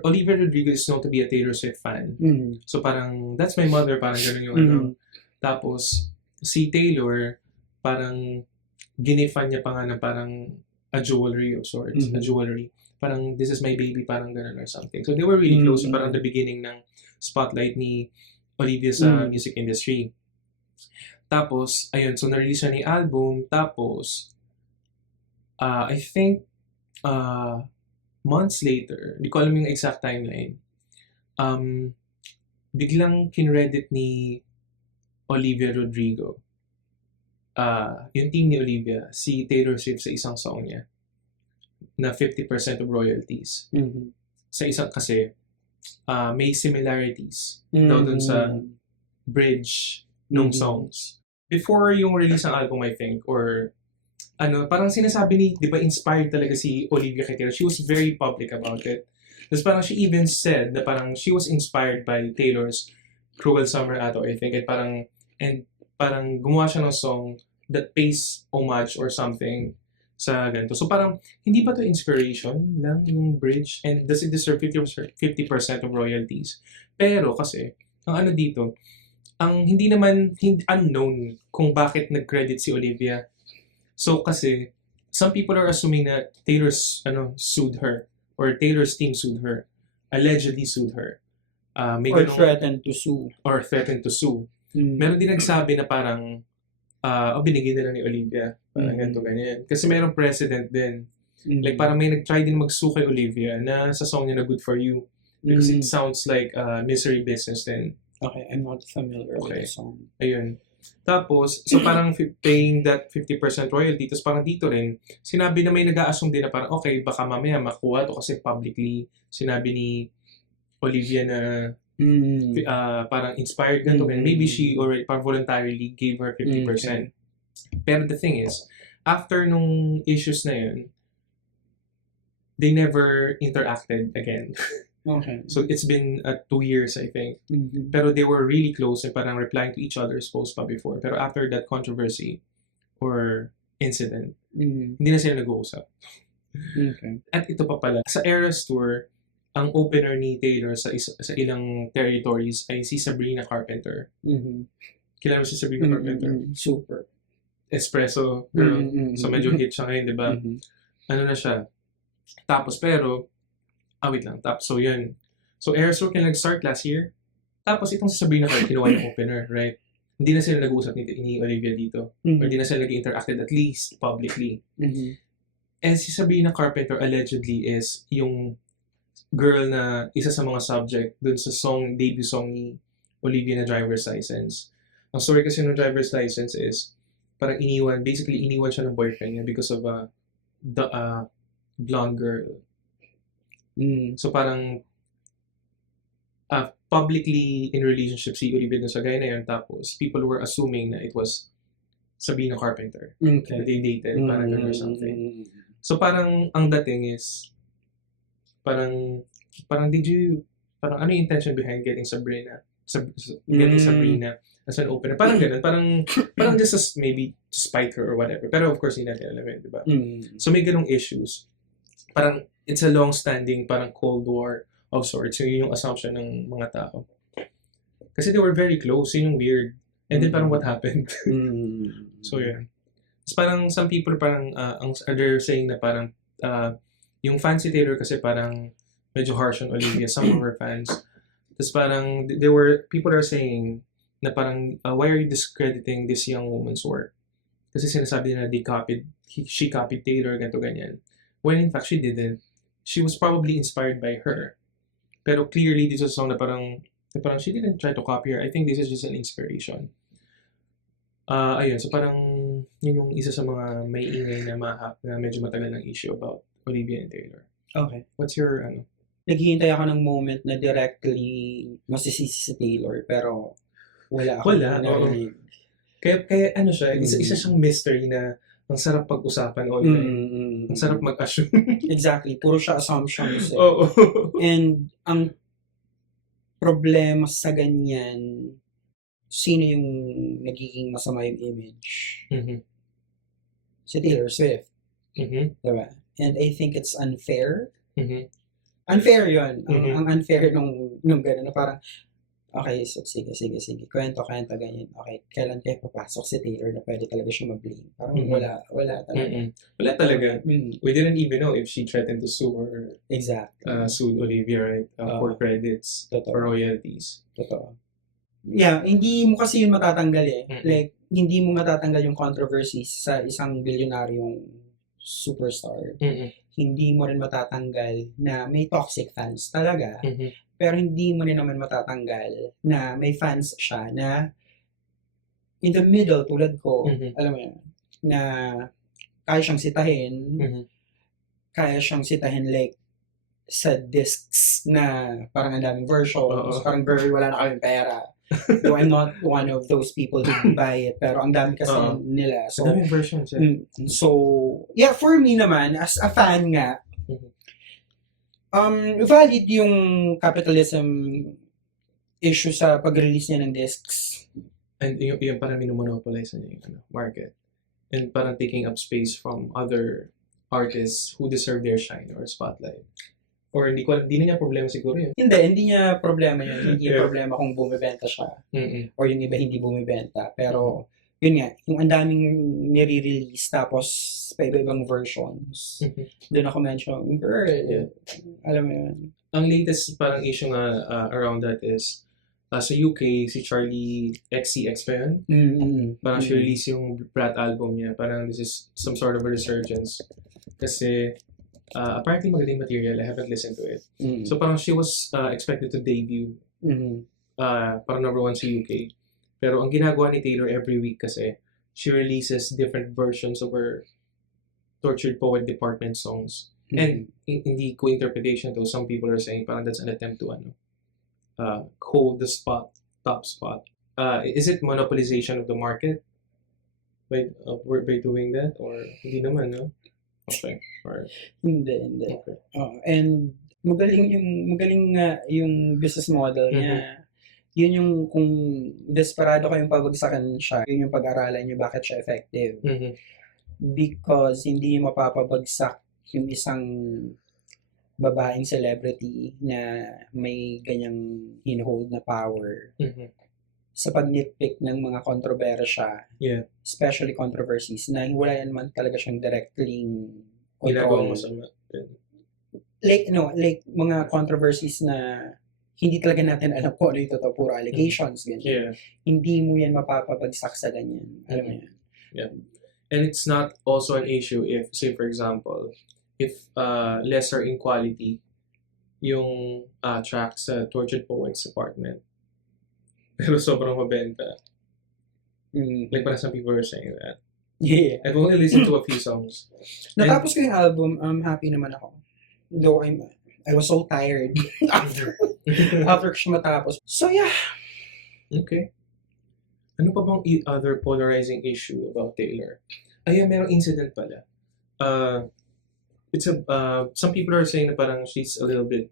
Olivia Rodrigo is known to be a Taylor Swift fan. So parang, that's my mother, parang gano'n yung Tapos, si Taylor, parang ginifan niya pa nga na parang a jewelry of sorts. A jewelry. Parang, this is my baby, parang gano'n or something. So they were really close. Parang the beginning ng spotlight ni Olivia sa music industry. Tapos, ayun, so na-release na ni album. Tapos, I think, months later, hindi ko alam yung exact timeline, biglang kinredit ni Olivia Rodrigo, yung team ni Olivia, si Taylor Swift sa isang song niya, na 50% of royalties. Sa isang kasi, may similarities daw dun sa bridge nung songs. Before yung release ng album, I think, or parang sinasabi ni, di ba, inspired talaga si Olivia kay Taylor. She was very public about it. Tapos parang she even said na parang she was inspired by Taylor's Cruel Summer ato, I think. And parang gumawa siya ng song that pays homage or something sa ganito. So parang, hindi ba to inspiration lang yung bridge? And does it deserve 50% of royalties? Pero kasi, ang dito, ang hindi unknown kung bakit nag-credit si Olivia. So kasi, some people are assuming na Taylor's sued her or Taylor's team sued her, allegedly sued her. Or threatened to sue. Meron din nagsabi na parang binigay nila ni Olivia. Parang ganito, ganyan. Kasi mayroong precedent din. Like parang may nag-try din mag-sue kay Olivia na sa song niya na Good For You. Because it sounds like misery business din. Okay, I'm not familiar with the song. Ayun. Tapos, so parang paying that 50% royalty, tapos parang dito rin, sinabi na may nag-a-assume din na parang, okay, baka mamaya makuha to kasi publicly sinabi ni Olivia na parang inspired ganito. And maybe she already voluntarily gave her 50%. Pero the thing is, after nung issues na yun, they never interacted again. Okay. So it's been 2 years, I think. Pero they were really close and parang replying to each other's posts pa before. Pero after that controversy or incident, hindi na sila nag-uusap. Okay. At ito pa pala, sa Eras Tour, ang opener ni Taylor sa ilang territories ay si Sabrina Carpenter. Kilala mo si Sabrina Carpenter? Super. Espresso girl. So medyo hit siya ngayon, di ba? Ano na siya? Tapos pero, wait lang. Tapos, so yun. So, Eras Tour nag-start last year. Tapos, itong si Sabrina Carpenter, kinuha yung opener, right? Hindi na sila nag-uusap ni Olivia dito. Or hindi na sila nag-interacted, at least publicly. And si Sabrina Carpenter allegedly is yung girl na isa sa mga subject dun sa debut song ni Olivia na Driver's License. Ang story kasi ng Driver's License is, parang iniwan siya ng boyfriend niya because of the blonde girl. So parang publicly in relationship si Olivia dun sa guy na yun, tapos people were assuming na it was Sabrina Carpenter. Okay. That they dated, parang or something. So parang ang dating is parang ano yung intention behind getting Sabrina as an opener? Parang ganun, parang just maybe to spite her or whatever. Pero of course, hindi natin alam yun, di ba? So may ganung issues. Parang it's a long-standing parang Cold War of sorts. So yun yung assumption ng mga tao. Kasi they were very close. Yun yung weird. And then parang what happened? So yun. Tapos parang some people parang they're saying na parang yung fans si Taylor kasi parang medyo harsh on Olivia. Some of her fans. Tapos parang people are saying na parang why are you discrediting this young woman's work? Kasi sinasabi nila she copied Taylor, ganito ganyan. When in fact she didn't. She was probably inspired by her. Pero clearly, this is a song na parang she didn't try to copy her. I think this is just an inspiration. Ayun, so parang yun yung isa sa mga may ingay na na medyo matagal ng issue about Olivia and Taylor. Okay. What's your, Naghihintay ako ng moment na directly masisisi si Taylor, pero wala ako. Kaya siya, isa siyang mystery na ang sarap pag-usapan online. Ang sarap mag-assume. Exactly. Puro siya assumptions. Oo. And ang problema sa ganyan, sino yung nagiging masama yung image? Si Taylor Swift. Diba? And I think it's unfair. Unfair yun. Ang unfair nung gano'n na parang, okay, so sige. Kwento, ganyan. Okay, kailan kayo papasok si Taylor na pwede talaga siya mag-blame? Parang wala talaga. Wala talaga. We didn't even know if she threatened to sue or sued Olivia, right? For credits, for royalties. Totoo. Yeah, hindi mo kasi yun matatanggal eh. Like, hindi mo matatanggal yung controversy sa isang bilyonaryong superstar. Hindi mo rin matatanggal na may toxic fans talaga. Pero hindi mo rin naman matatanggal na may fans siya na in the middle, tulad ko, alam mo yan, na kaya siyang sitahin like sa discs na parang ang daming versions, parang girl, wala na kaming pera. Though I'm not one of those people who buy it, pero ang dami kasi nila. So, So, daming versions. so, yeah, for me naman, as a fan nga, valid yung capitalism issue sa pag-release niya ng discs. And yung parang minomonopolize niya yung market. And parang taking up space from other artists who deserve their shine or spotlight. Or hindi na niya problema siguro yun. Hindi niya problema yun. Hindi niya Yeah. problema kung bumibenta siya. Mm-mm. Or yung iba hindi bumibenta. Pero, yun nga, yung ang daming nire-release tapos pa iba-ibang versions. Doon ako mention, girl, Yeah. alam mo yun. Ang latest parang issue nga around that is sa UK, si Charlie XCX pa yun. Parang she release yung Brat album niya. Parang this is some sort of a resurgence. Kasi apparently magaling material. I haven't listened to it. So parang she was expected to debut parang number 1 sa UK. Pero ang ginagawa ni Taylor every week kasi she releases different versions of her Tortured Poet Department songs. And hindi ko interpretation to. Some people are saying parang that's an attempt to hold the top spot. Is it monopolization of the market by doing that? Or hindi naman, no? Okay. Or, Hindi. okay. And magaling nga yung business model niya. Yun yung kung desperado kayong pabagsakan siya, yun yung pag-aralan niyo bakit siya effective. Because hindi mapapabagsak yung isang babaeng celebrity na may ganyang hinuhold na power sa pag-nitpick ng mga kontrobersya, Yeah. especially controversies, na wala naman talaga siyang directly Ginagawa control. masama. Like mga controversies na hindi talaga natin alam kung ano yung totoo, puro allegations, ganyan. Yeah. Hindi mo yan mapapabagsak sa ganyan. Alam mo yan? Yeah. And it's not also an issue if, say for example, if lesser in quality yung tracks sa Tortured Poets Department. Pero sobrang mabenta. Like parang some people are saying that. Yeah. I've only listened to a few songs. Natapos ko yung album, happy naman ako. Though I was so tired after ko siya matapos. So yeah. Okay. Ano pa bang other polarizing issue about Taylor? Ay, merong incident pala. It's some people are saying na parang she's a little bit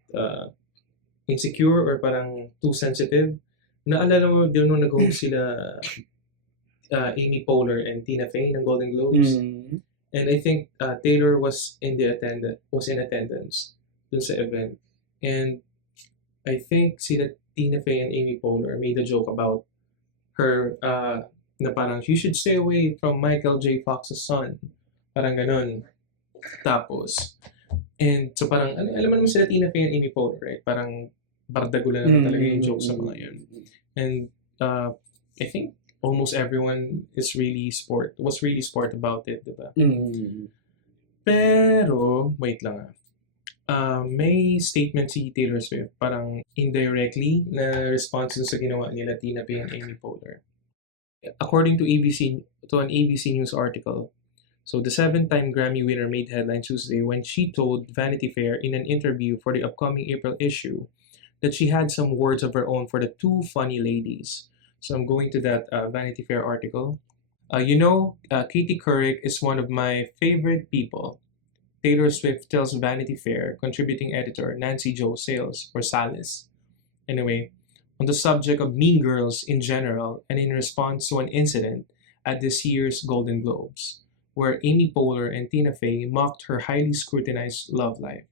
insecure or parang too sensitive. Naalala mo din nung nag-host sila Amy Poehler and Tina Fey ng Golden Globes. And I think Taylor was in attendance dun sa event. And I think sila Tina Fey and Amy Poehler made a joke about her na parang you should stay away from Michael J. Fox's son. Parang ganun. Tapos, and so parang, alam mo naman sila Tina Fey and Amy Poehler, right? Parang bardagulan naman talaga yung joke sa mga yun. And I think almost everyone was really sport about it, diba? Pero, wait lang may statement si Taylor Swift, parang indirectly na response sa ginawa nila Tina Fey and Amy Poehler. According to an ABC News article, so the 7-time Grammy winner made headlines Tuesday when she told Vanity Fair in an interview for the upcoming April issue that she had some words of her own for the two funny ladies. So I'm going to that Vanity Fair article. Katie Couric is one of my favorite people. Taylor Swift tells Vanity Fair contributing editor Nancy Jo Sales, or Salis. Anyway, on the subject of Mean Girls in general and in response to an incident at this year's Golden Globes, where Amy Poehler and Tina Fey mocked her highly scrutinized love life.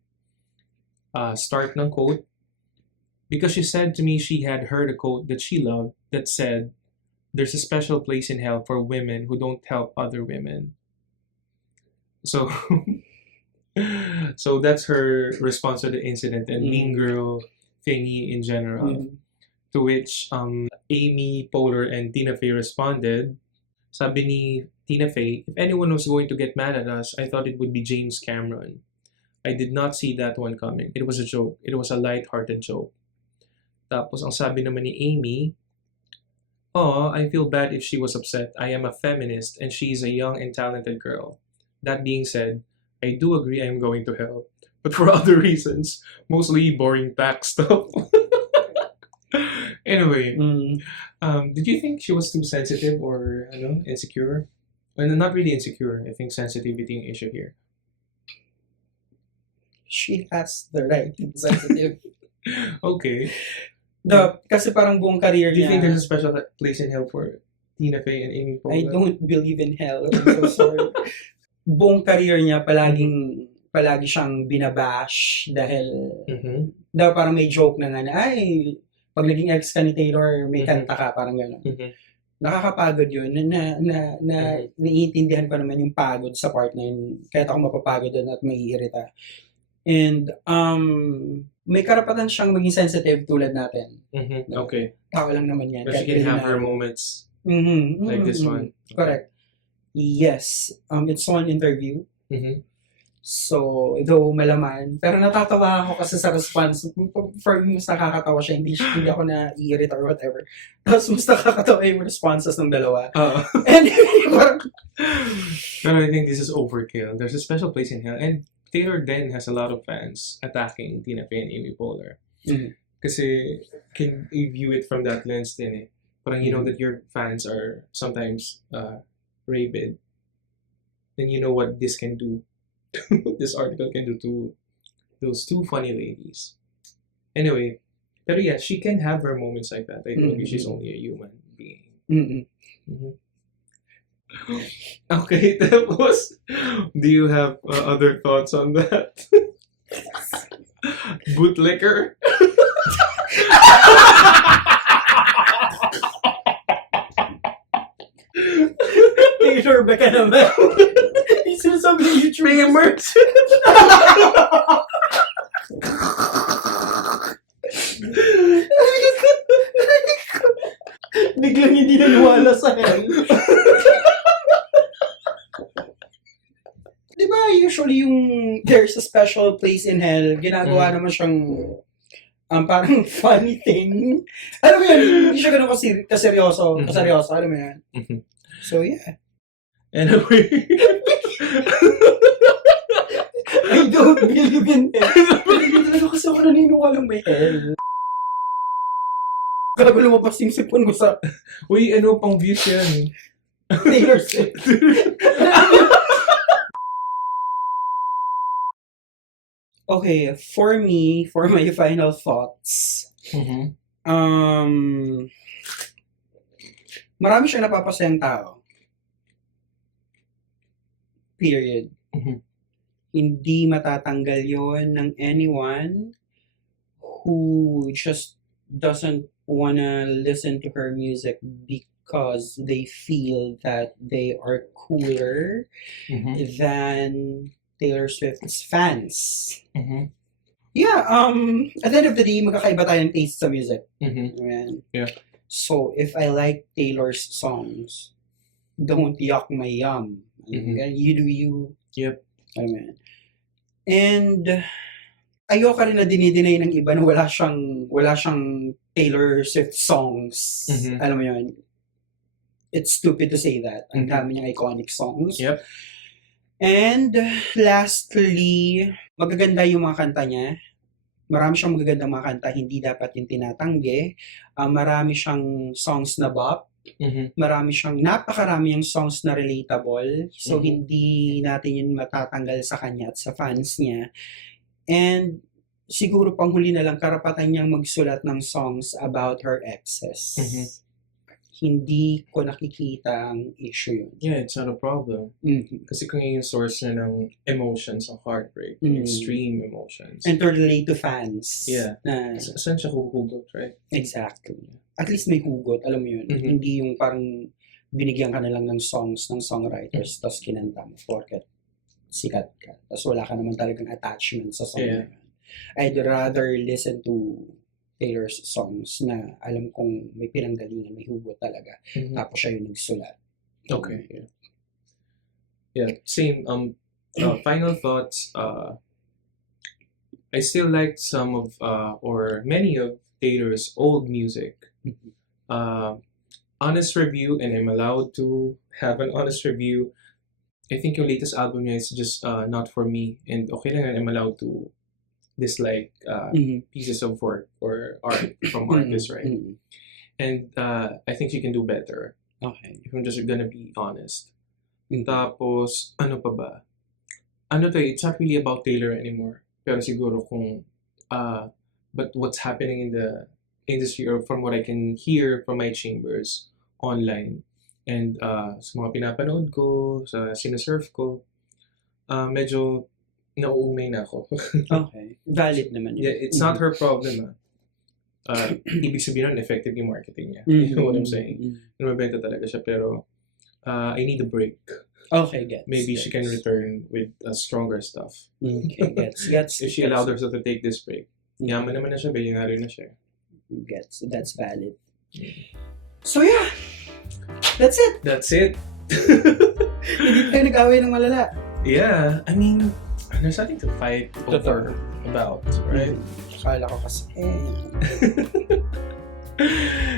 Start ng quote, because she said to me she had heard a quote that she loved that said, "There's a special place in hell for women who don't help other women." So, so that's her response to the incident and Mean Girl thingy in general. To which Amy Poehler and Tina Fey responded. Sabi ni Tina Fey, "If anyone was going to get mad at us, I thought it would be James Cameron. I did not see that one coming. It was a joke. It was a light-hearted joke." Tapos ang sabi naman ni Amy, "Oh, I feel bad if she was upset. I am a feminist and she is a young and talented girl. That being said, I do agree I am going to hell. But for other reasons, mostly boring back stuff." Anyway, Mm. did you think she was too sensitive or insecure? Well, not really insecure. I think sensitivity yung issue here. She has the right to be sensitive. Okay. Kasi parang buong career Do you think niya, there's a special place in hell for Tina Fey and Amy Poehler? I don't believe in hell. I'm so sorry. Buong career niya, palagi siyang binabash dahil parang may joke na nga na, ay, pag naging ex ka ni Taylor, may kanta ka, parang gano'n. Nakakapagod yun, naiintindihan ko naman yung pagod sa part na yun, kahit ako mapapagod doon at maiirita. And, may karapatan siyang maging sensitive tulad natin. Okay. Tao lang naman yan. But she can have her moments like this one. Correct. Yes. It's one interview. So, though malaman, pero natatawa ako kasi sa response. For me, mas nakakatawa siya. Hindi ako na-irrita or whatever. Tapos mas nakakatawa yung responses ng dalawa. And parang, But I think this is overkill. There's a special place in hell. And Taylor then has a lot of fans attacking Tina Fey and Amy Poehler. Kasi can you view it from that lens din eh. Parang you know that your fans are sometimes rabid. Then you know what this can do. This article can do to those two funny ladies. Anyway, pero yeah, she can have her moments like that. I told you she's only a human being. Okay, tapos, do you have other thoughts on that? Bootlicker? Taylor, baka naman. Sinasabi ng YouTube. Streamers? Biglang hindi naniwala sa hell. Di ba usually yung there's a special place in hell, ginagawa naman siyang parang funny thing. Alam mo yun, hindi siya ganun kaseryoso. Alam mo yan? So yeah. Anyway. I don't believe in hell. Hindi talaga kasi ako naniniwalang may hell. Kaya ko lumabas yung sipon ko sa Uy, ano pang views yan? Taylor Swift. Okay, for me, for my final thoughts, marami siyang napapasayang tao. Period. Hindi matatanggal yon ng anyone who just doesn't wanna listen to her music because they feel that they are cooler than Taylor Swift's fans. Yeah, at the end of the day, magkakaiba tayo ng taste sa music. Amen. Yeah. So, if I like Taylor's songs, don't yuck my yum. You do you. Yep. Amen. And ayoko rin na dinideny ng iba na wala siyang Taylor Swift songs. Alam mo yun? It's stupid to say that. Ang dami niyang iconic songs. Yep. And lastly, magaganda yung mga kanta niya. Marami siyang magagandang mga kanta, hindi dapat yung tinatanggi. Marami siyang songs na bop. Napakarami yung songs na relatable. So, hindi natin yun matatanggal sa kanya at sa fans niya. And siguro pang huli na lang, karapatan niyang magsulat ng songs about her exes. Hindi ko nakikita ang issue yun. Yeah, it's not a problem. Kasi kung yung source niya ng emotions ng heartbreak, extreme emotions. And to relate to fans. Yeah. Na, Saan siya huhugot, right? exactly. At least may hugot, alam mo yun. Hindi yung parang binigyan ka na lang ng songs ng songwriters tapos kinanta mo porket sikat ka. Tapos wala ka naman talagang attachment sa song. Yeah. I'd rather listen to Taylor's songs na alam kong may pinanggalingan, may hugot talaga. Tapos siya yung nagsulat. Okay. Yeah. Same. Final thoughts. I still like some of or many of Taylor's old music. Honest review, and I'm allowed to have an honest review. I think yung latest album niya is just not for me, and okay lang, I'm allowed to dislike pieces of work or art from artists, right? And I think she can do better. Okay. If I'm just gonna be honest. Mhm. Tapos, ano pa ba? Ano to, it's not really about Taylor anymore. Pero siguro kung, but what's happening in the industry or from what I can hear from my chambers online and sa mga pinapanood ko, sa sinasurf ko, medyo nauumay na ako. Okay. Valid naman yun. Yeah, it's not her problem. Ibig sabihin nun, effective yung marketing niya. You know what I'm saying? Mabenta talaga siya, pero I need a break. Okay, gets. Maybe she can return with stronger stuff. Okay, gets. If she allowed herself to take this break. Yaman naman na siya, billionaire na siya. Gets. That's valid. So yeah, that's it. That's it. Hindi tayo nag-away ng malala. Yeah, I mean, there's nothing to fight over about, right? Akala ko kasi,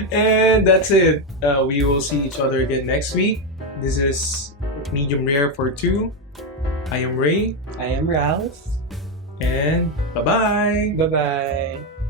And that's it. We will see each other again next week. This is Medium Rare for 2. I am Ray. I am Ralph. And bye-bye. Bye-bye.